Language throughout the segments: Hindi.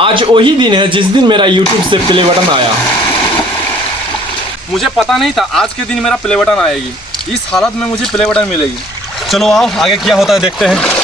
आज वही दिन है जिस दिन मेरा YouTube से प्ले बटन आया। मुझे पता नहीं था आज के दिन मेरा प्ले बटन आएगी। इस हालत में मुझे प्ले बटन मिलेगी। चलो आओ आगे क्या होता है देखते हैं।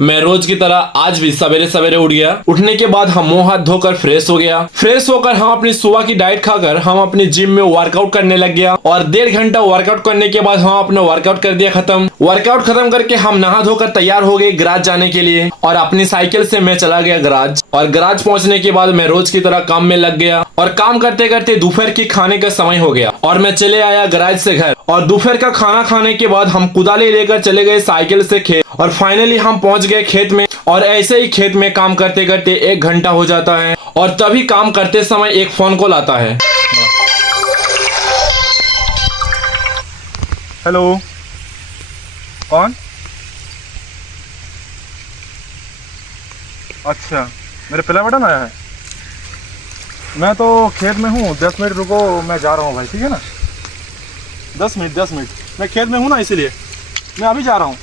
मैं रोज की तरह आज भी सवेरे सवेरे उठ गया। उठने के बाद हम मुंह हाथ धोकर फ्रेश हो गया। फ्रेश होकर हम अपनी सुबह की डाइट खाकर हम अपनी जिम में वर्कआउट करने लग गया और 1.5 घंटा वर्कआउट करने के बाद हम अपना वर्कआउट कर दिया खत्म। वर्कआउट खत्म करके हम नहा धोकर तैयार हो गए गराज जाने के लिए और अपनी साइकिल से मैं चला गया गराज। और गराज पहुंचने के बाद मैं रोज की तरह काम में लग गया और काम करते करते दोपहर की खाने का समय हो गया और मैं चले आया गराज से घर। और दोपहर का खाना खाने के बाद हम कुदाली लेकर चले गए साइकिल से खेत और फाइनली हम पहुंच गए खेत में। और ऐसे ही खेत में काम करते करते 1 घंटा हो जाता है और तभी काम करते समय एक फोन कॉल आता है। हेलो, कौन? अच्छा, मेरे प्ले बटन आया है। मैं तो खेत में हूँ, 10 मिनट रुको, मैं जा रहा हूँ भाई, ठीक है ना? 10 मिनट मैं खेत में हूँ ना, इसीलिए मैं अभी जा रहा हूँ।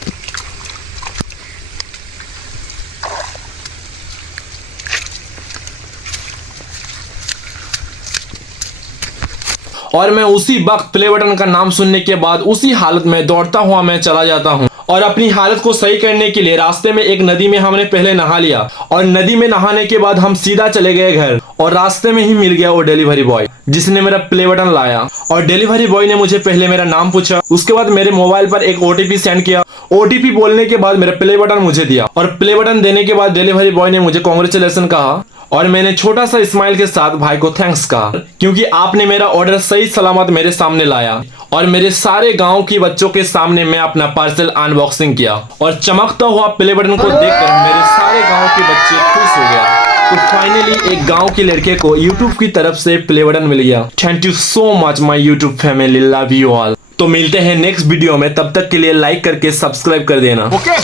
और मैं उसी वक्त प्ले बटन का नाम सुनने के बाद उसी हालत में दौड़ता हुआ मैं चला जाता हूँ और अपनी हालत को सही करने के लिए रास्ते में एक नदी में हमने पहले नहा लिया और नदी में नहाने के बाद हम सीधा चले गए घर। और रास्ते में ही मिल गया वो डिलीवरी बॉय जिसने मेरा प्ले बटन लाया। और डिलीवरी बॉय ने मुझे पहले मेरा नाम पूछा, उसके बाद मेरे मोबाइल पर एक OTP सेंड किया। OTP बोलने के बाद मेरा प्ले बटन मुझे दिया और प्ले बटन देने के बाद डिलीवरी बॉय ने मुझे कांग्रेचुलेशन कहा और मैंने छोटा सा स्माइल के साथ भाई को थैंक्स कहा क्योंकि आपने मेरा ऑर्डर सही सलामत मेरे सामने लाया। और मेरे सारे गांव के बच्चों के सामने मैं अपना पार्सल अनबॉक्सिंग किया और चमकता हुआ प्ले बटन को देखकर मेरे सारे गांव के बच्चे खुश हो गया। तो फाइनली एक गांव के लड़के को YouTube की तरफ से प्ले बटन मिल गया। Thank you so much my YouTube family, love you all. तो मिलते हैं नेक्स्ट वीडियो में, तब तक के लिए लाइक करके सब्सक्राइब कर देना। ओके।